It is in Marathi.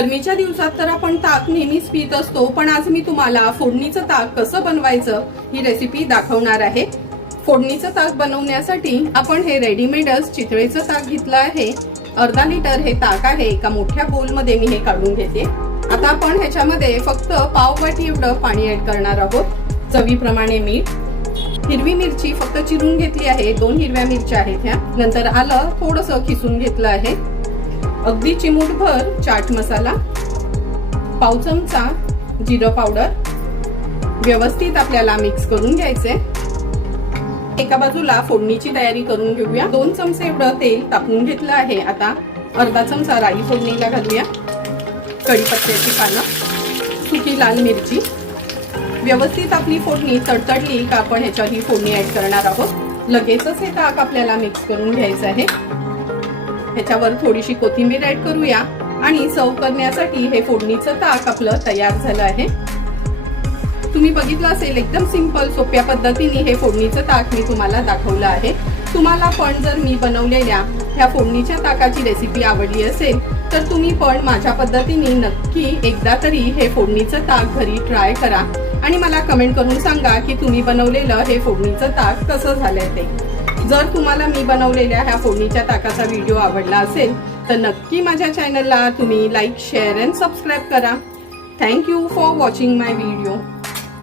गरमीच्या दिवसात तर आपण ताक नेहमीच पीत असतो, पण आज मी तुम्हाला फोडणीचं ताक कसं बनवायचं ही रेसिपी दाखवणार आहे। फोडणीचं ताक बनवण्यासाठी आपण हे रेडीमेडच चितळेचं ताक घेतलं आहे। अर्धा लिटर हे ताक आहे। एका मोठ्या बोल मध्ये मी हे काढून घेते। आता आपण ह्याच्यामध्ये फक्त पाव वाटी एवढं पाणी ऍड करणार आहोत। चवीप्रमाणे मीठ, हिरवी मिरची फक्त चिरून घेतली आहे, 2 हिरव्या मिरच्या आहेत ह्या। नंतर आलं थोडंसं किसून घेतलं आहे। अगदी चिमूटभर चाट मसाला, पाव चमचा जिरं पावडर, व्यवस्थित आपल्याला मिक्स करून घ्यायचे। एका बाजूला फोडणीची तयारी करून घेऊया। 2 चमचे एवढं तेल तापवून घेतलं आहे। आता अर्धा चमचा राई फोडणीला घालूया, कढीपत्त्याची पानं, सुकी लाल मिरची। व्यवस्थित आपली फोडणी तडतडली का आपण ह्याच्यात ही फोडणी ऍड करणार आहोत। लगेचच हे ताक आपल्याला मिक्स करून घ्यायचं आहे। ह्याच्यावर थोडीशी कोथिंबीर ऍड करूया आणि सर्व करण्यासाठी हे फोडणीचं ताक आपलं तयार झालं आहे। तुम्ही बघितलं असेल एकदम सिंपल सोप्या पद्धतीने हे फोडणीचं ताक मी तुम्हाला दाखवलं आहे। तुम्हाला पण जर मी बनवलेल्या ह्या फोडणीच्या ताकाची रेसिपी आवडली असेल तर तुम्ही पण माझ्या पद्धतीने नक्की एकदा तरी हे फोडणीचं ताक घरी ट्राय करा आणि मला कमेंट करून सांगा की तुम्ही बनवलेलं हे फोडणीचं ताक कसं झालंय ते। जर तुम्हाला मी बनवलेल्या ह्या फोडणीच्या ताकाचा व्हिडिओ आवडला असेल तर नक्की माझ्या चॅनलला तुम्ही लाईक, शेअर अँड सबस्क्राईब करा। Thank you for watching my video.